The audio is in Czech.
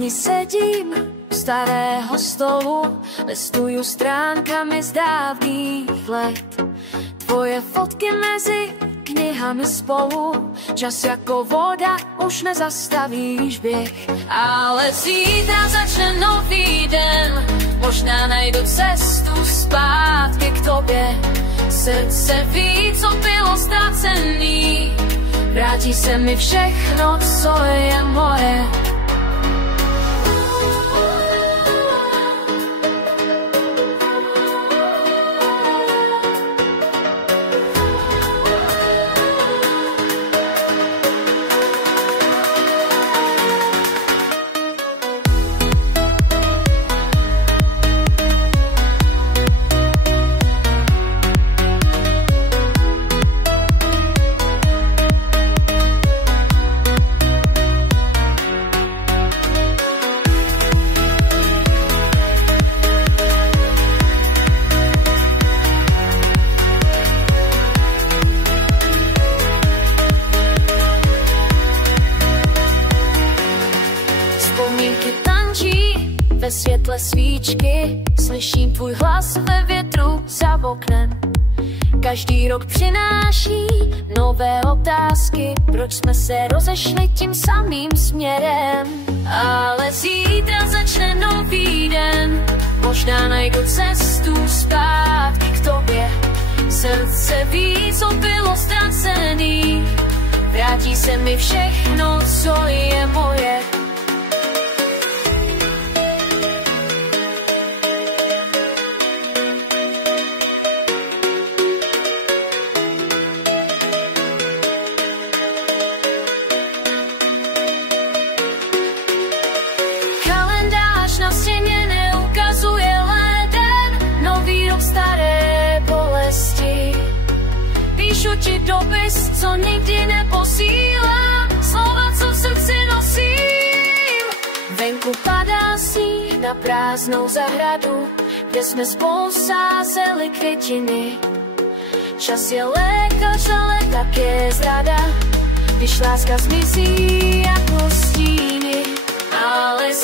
kuchyni sedím u starého stolu, listuju stránkami z dávných let. Tvoje fotky mezi knihami spolu, čas jako voda, už nezastavíš běh. Ale zítra začne nový den, možná najdu cestu zpátky k tobě. Srdce ví, co bylo ztracený, vrátí se mi všechno, co je moje. Vzpomínky tančí ve světle svíčky, slyším tvůj hlas ve větru za oknem. Každý rok přináší nové otázky, proč jsme se rozešli tím samým směrem. Ale zítra začne nový den, možná najdu cestu zpátky k tobě. Srdce ví, co bylo ztracený, vrátí se mi všechno, co je moje. Na stěně neukazuje leden, nový rok, staré bolesti. Píšu ti dopis, co nikdy neposílám, slova, co v srdci nosím. Venku padá sníh na prázdnou zahradu, kde jsme spolu sázeli květiny. Čas je lékař, ale také zrada, když láska zmizí jako stíny. Ale